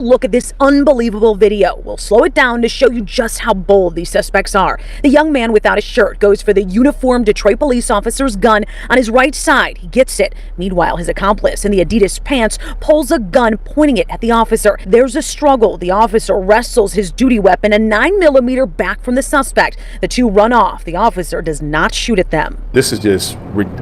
Look at this unbelievable video. We'll slow it down to show you just how bold these suspects are. The young man without a shirt goes for the uniformed Detroit police officer's gun on his right side. He gets it. Meanwhile, his accomplice in the Adidas pants pulls a gun, pointing it at the officer. There's a struggle. The officer wrestles his duty weapon, a 9mm, back from the suspect. The two run off. The officer does not shoot at them. This is just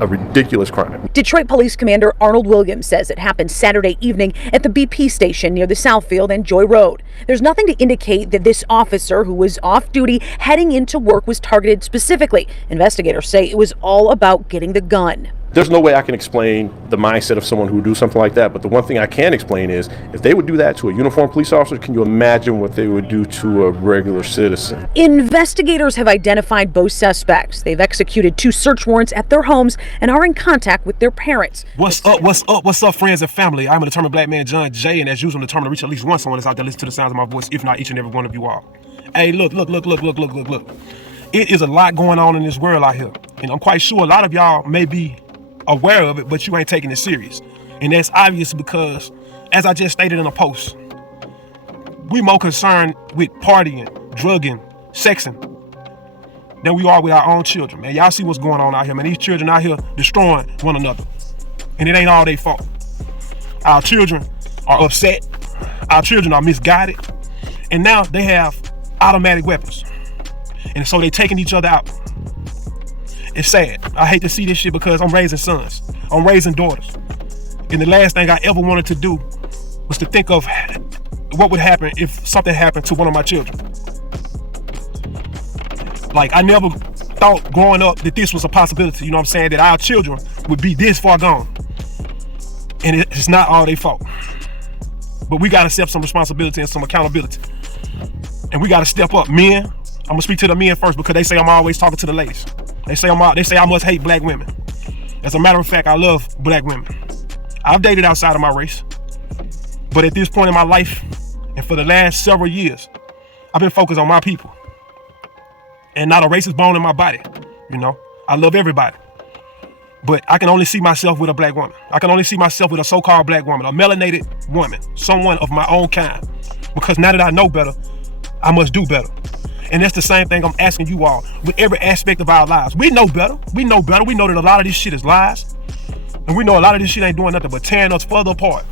a ridiculous crime. Detroit Police Commander Arnold Williams says it happened Saturday evening at the BP station near the Southfield and Joy Road. There's nothing to indicate that this officer, who was off duty heading into work, was targeted specifically. Investigators say it was all about getting the gun. There's no way I can explain the mindset of someone who would do something like that, but the one thing I can explain is if they would do that to a uniformed police officer, can you imagine what they would do to a regular citizen? Investigators have identified both suspects. They've executed 2 search warrants at their homes and are in contact with their parents. What's up, friends and family? I'm a determined black man, John Jay, and as usual, I'm determined to reach at least one someone that's out there listening to the sounds of my voice, if not each and every one of you all. Hey, look. It is a lot going on in this world out here, and I'm quite sure a lot of y'all may be aware of it, but you ain't taking it serious. And that's obvious because, as I just stated in a post, we more concerned with partying, drugging, sexing than we are with our own children, man. Y'all see what's going on out here, man. These children out here destroying one another, and it ain't all their fault. Our children are upset, our children are misguided, and now they have automatic weapons, and so they taking each other out. It's sad. I hate to see this shit because I'm raising sons. I'm raising daughters. And the last thing I ever wanted to do was to think of what would happen if something happened to one of my children. Like, I never thought growing up that this was a possibility, you know what I'm saying, that our children would be this far gone. And it's not all their fault. But we gotta accept some responsibility and some accountability. And we gotta step up. Men, I'm gonna speak to the men first because they say I'm always talking to the ladies. They say I must hate black women. As a matter of fact, I love black women. I've dated outside of my race. But at this point in my life, and for the last several years, I've been focused on my people. And not a racist bone in my body, you know? I love everybody. But I can only see myself with a black woman. I can only see myself with a so-called black woman, a melanated woman, someone of my own kind. Because now that I know better, I must do better. And that's the same thing I'm asking you all with every aspect of our lives. We know better. We know better. We know that a lot of this shit is lies. And we know a lot of this shit ain't doing nothing but tearing us further apart.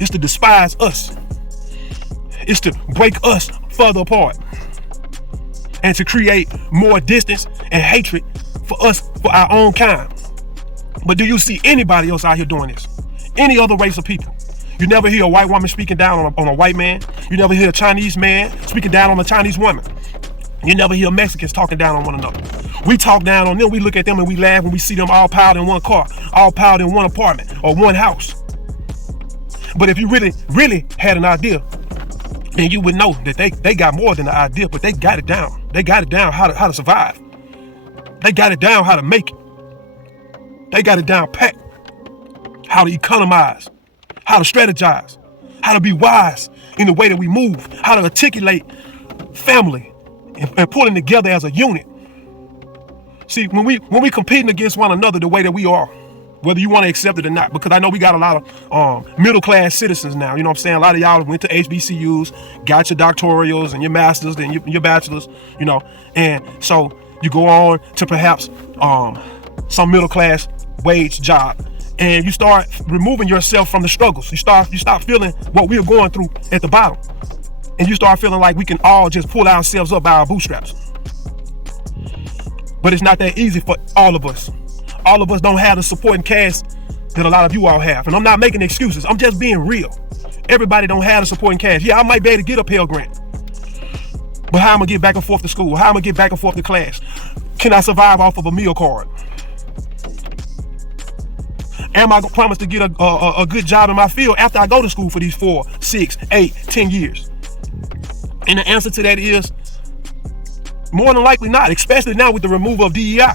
It's to despise us. It's to break us further apart. And to create more distance and hatred for us, for our own kind. But do you see anybody else out here doing this? Any other race of people? You never hear a white woman speaking down on a white man. You never hear a Chinese man speaking down on a Chinese woman. You never hear Mexicans talking down on one another. We talk down on them, we look at them and we laugh when we see them all piled in one car, all piled in one apartment or one house. But if you really had an idea, then you would know that they got more than an idea, but they got it down. They got it down how to survive. They got it down how to make it. They got it down pat, how to economize, how to strategize, how to be wise in the way that we move, how to articulate family and pulling together as a unit. See, when we competing against one another the way that we are, whether you want to accept it or not, because I know we got a lot of middle class citizens now, you know what I'm saying? A lot of y'all went to HBCUs, got your doctorals and your masters and your bachelors, you know, and so you go on to perhaps some middle class wage job. And you start removing yourself from the struggles. You start feeling what we're going through at the bottom. And you start feeling like we can all just pull ourselves up by our bootstraps. But it's not that easy for all of us. All of us don't have the supporting cast that a lot of you all have. And I'm not making excuses. I'm just being real. Everybody don't have the supporting cast. Yeah, I might be able to get a Pell Grant. But how am I gonna get back and forth to school? How am I gonna get back and forth to class? Can I survive off of a meal card? Am I gonna promise to get a good job in my field after I go to school for these 4, 6, 8, 10 years? And the answer to that is more than likely not, especially now with the removal of DEI.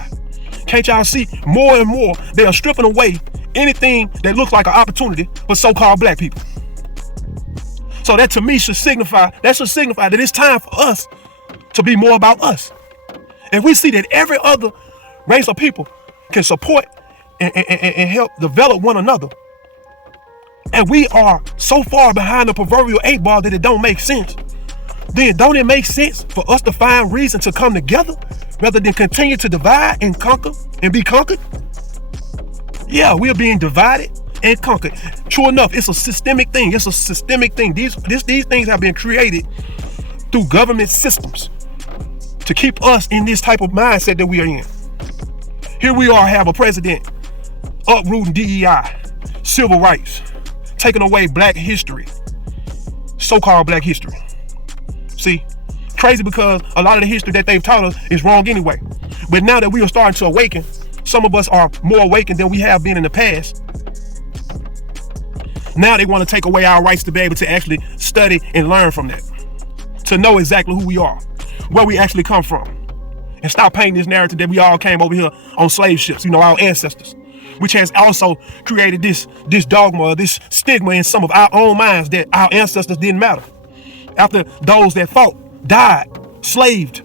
Can't y'all see more and more they are stripping away anything that looks like an opportunity for so-called black people? So that to me should signify that it's time for us to be more about us. If we see that every other race of people can support and help develop one another, and we are so far behind the proverbial 8 ball that it don't make sense, then don't it make sense for us to find reason to come together rather than continue to divide and conquer and be conquered? Yeah, we're being divided and conquered. True enough, it's a systemic thing. It's a systemic thing. These things have been created through government systems to keep us in this type of mindset that we are in. Here we are, have a president uprooting DEI, civil rights, taking away black history, so-called black history. See, crazy because a lot of the history that they've taught us is wrong anyway. But now that we are starting to awaken, some of us are more awakened than we have been in the past. Now they want to take away our rights to be able to actually study and learn from that, to know exactly who we are, where we actually come from, and stop painting this narrative that we all came over here on slave ships, our ancestors, which has also created this dogma or this stigma in some of our own minds that our ancestors didn't matter. After those that fought, died, slaved,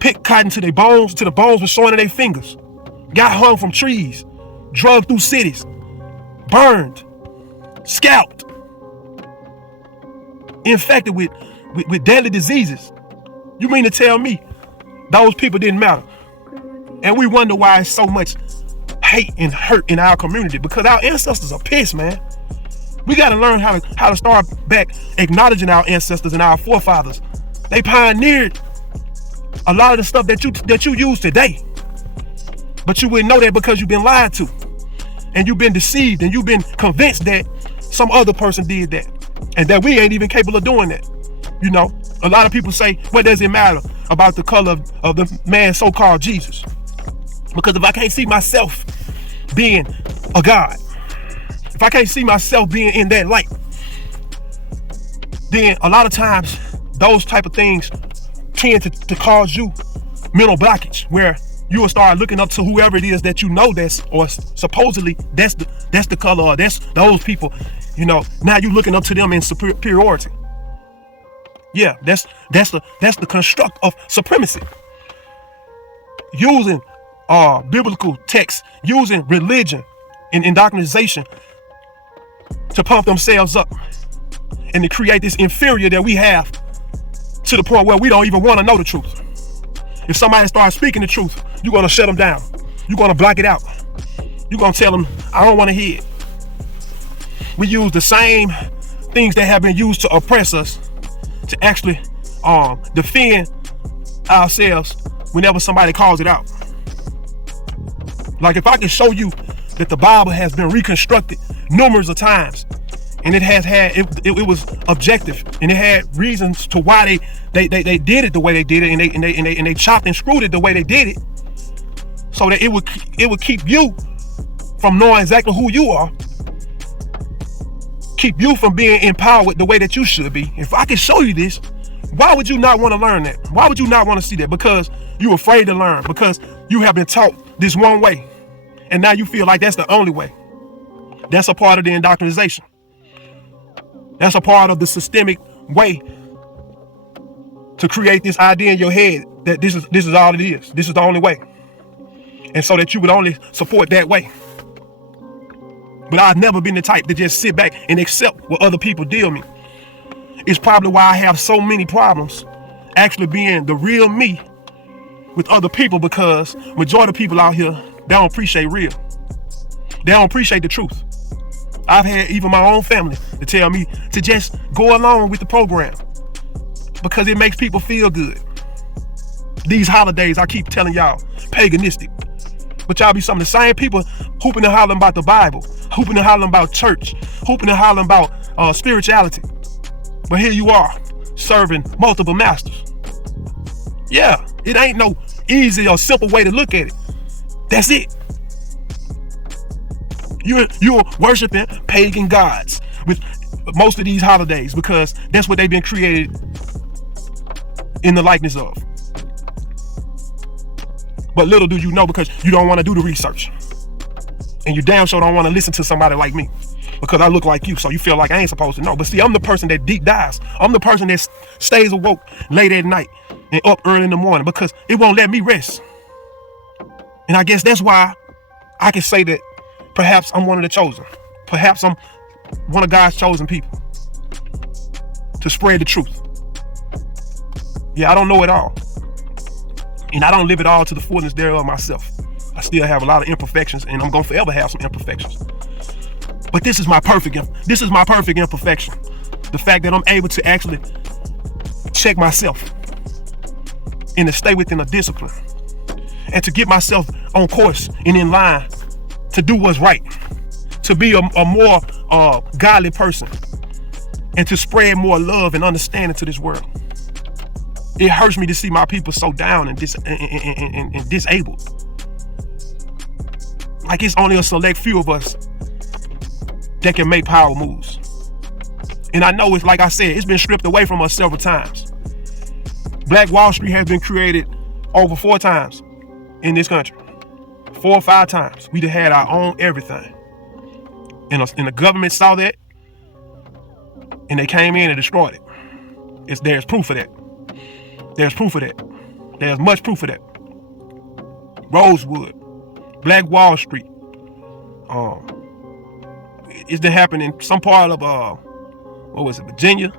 picked cotton to their bones, till the bones were showing in their fingers, got hung from trees, drugged through cities, burned, scalped, infected with deadly diseases. You mean to tell me those people didn't matter? And we wonder why it's so much hate and hurt in our community, because our ancestors are pissed, man. We got to learn how to start back acknowledging our ancestors and our forefathers. They pioneered a lot of the stuff that you use today, but you wouldn't know that because you've been lied to, and you've been deceived, and you've been convinced that some other person did that, and that we ain't even capable of doing that. A lot of people say, what does it matter about the color of the man so-called Jesus? Because if I can't see myself being a God, if I can't see myself being in that light, then a lot of times those type of things tend to cause you mental blockage, where you will start looking up to whoever it is that that's, or supposedly that's the color, or that's those people. Now you're looking up to them in superiority. Yeah, that's the construct of supremacy. Using biblical texts, using religion and indoctrination to pump themselves up and to create this inferior that we have, to the point where we don't even want to know the truth. If somebody starts speaking the truth, you're going to shut them down. You're going to block it out. You're going to tell them, I don't want to hear it. We use the same things that have been used to oppress us to actually defend ourselves whenever somebody calls it out. Like, if I can show you that the Bible has been reconstructed numerous of times, and it was objective, and it had reasons to why they did it the way they did it, and they chopped and screwed it the way they did it, so that it would keep you from knowing exactly who you are, keep you from being empowered the way that you should be. If I can show you this, why would you not want to learn that? Why would you not want to see that? Because you're afraid to learn, because you have been taught this one way, and now you feel like that's the only way. That's a part of the indoctrination. That's a part of the systemic way to create this idea in your head that this is all it is. This is the only way. And so that you would only support that way. But I've never been the type to just sit back and accept what other people deal me. It's probably why I have so many problems actually being the real me with other people, because majority of people out here, they don't appreciate real. They don't appreciate the truth. I've had even my own family to tell me to just go along with the program because it makes people feel good. These holidays, I keep telling y'all, paganistic. But y'all be some of the same people hooping and hollering about the Bible, hooping and hollering about church, hooping and hollering about spirituality. But here you are, serving multiple masters. Yeah, it ain't no easy or simple way to look at it. That's it. You're worshiping pagan gods with most of these holidays because that's what they've been created in the likeness of. But little do you know, because you don't want to do the research. And you damn sure don't want to listen to somebody like me because I look like you, so you feel like I ain't supposed to know. But see, I'm the person that deep dives. I'm the person that stays awoke late at night and up early in the morning because it won't let me rest. And I guess that's why I can say that perhaps I'm one of the chosen. Perhaps I'm one of God's chosen people to spread the truth. Yeah, I don't know it all. And I don't live it all to the fullness thereof myself. I still have a lot of imperfections, and I'm gonna forever have some imperfections. But this is my perfect imperfection. The fact that I'm able to actually check myself and to stay within a discipline and to get myself on course and in line to do what's right, to be a more godly person, and to spread more love and understanding to this world. It hurts me to see my people so down and disabled. Like it's only a select few of us that can make power moves. And I know it's, like I said, it's been stripped away from us several times. Black Wall Street has been created over 4 times in this country. 4 or 5 times. We had our own everything. And the government saw that, and they came in and destroyed it. There's proof of that. There's proof of that. There's much proof of that. Rosewood, Black Wall Street. It's been happening in some part of Virginia.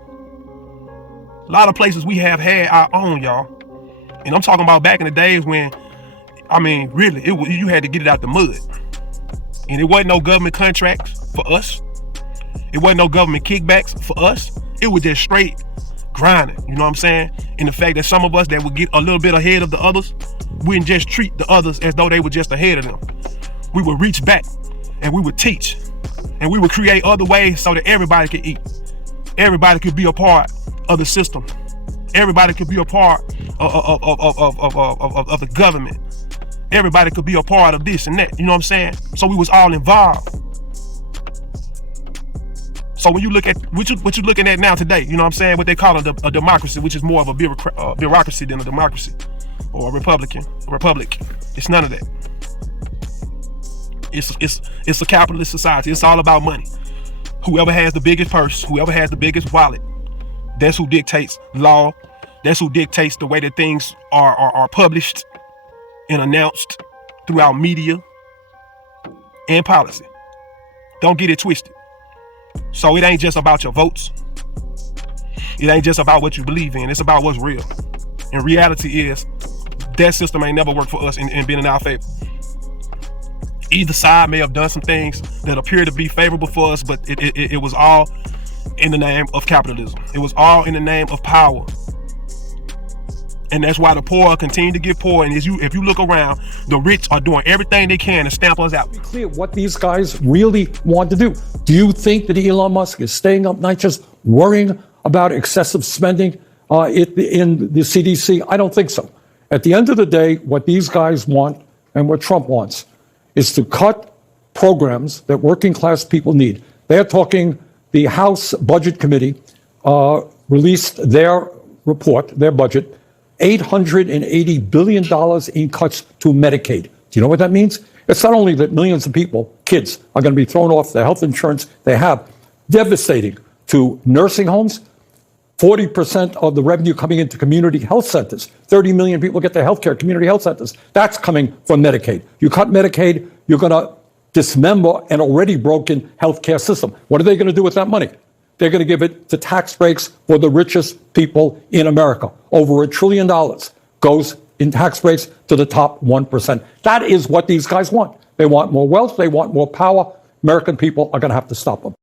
A lot of places we have had our own, y'all. And I'm talking about back in the days when, I mean, really, you had to get it out the mud. And it wasn't no government contracts for us. It wasn't no government kickbacks for us. It was just straight grinding, you know what I'm saying? And the fact that some of us that would get a little bit ahead of the others wouldn't just treat the others as though they were just ahead of them. We would reach back and we would teach and we would create other ways so that everybody could eat. Everybody could be a part of the system. Everybody could be a part of the government. Everybody could be a part of this and that, you know what I'm saying? So we was all involved. So when you look at what you're looking at now today, you know what I'm saying? What they call a democracy, which is more of a bureaucracy than a democracy, or a republic. It's none of that. It's a capitalist society. It's all about money. Whoever has the biggest purse, whoever has the biggest wallet, that's who dictates law. That's who dictates the way that things are published and announced throughout media and policy. Don't get it twisted. So it ain't just about your votes. It ain't just about what you believe in. It's about what's real. And reality is that system ain't never worked for us and been in our favor. Either side may have done some things that appear to be favorable for us, but it was all in the name of capitalism. It was all in the name of power. And that's why the poor continue to get poor. And if you look around, the rich are doing everything they can to stamp us out. Be clear what these guys really want to do. Do you think that Elon Musk is staying up night just worrying about excessive spending in the CDC? I don't think so. At the end of the day, what these guys want and what Trump wants is to cut programs that working class people need. They're talking, the House Budget Committee released their report, their budget, $880 billion in cuts to Medicaid. Do you know what that means? It's not only that millions of people, kids, are going to be thrown off the health insurance they have, devastating to nursing homes, 40% of the revenue coming into community health centers. 30 million people get their health care, community health centers. That's coming from Medicaid. You cut Medicaid, you're going to dismember an already broken health care system. What are they going to do with that money? They're going to give it to tax breaks for the richest people in America. Over $1 trillion goes in tax breaks to the top 1%. That is what these guys want. They want more wealth. They want more power. American people are going to have to stop them.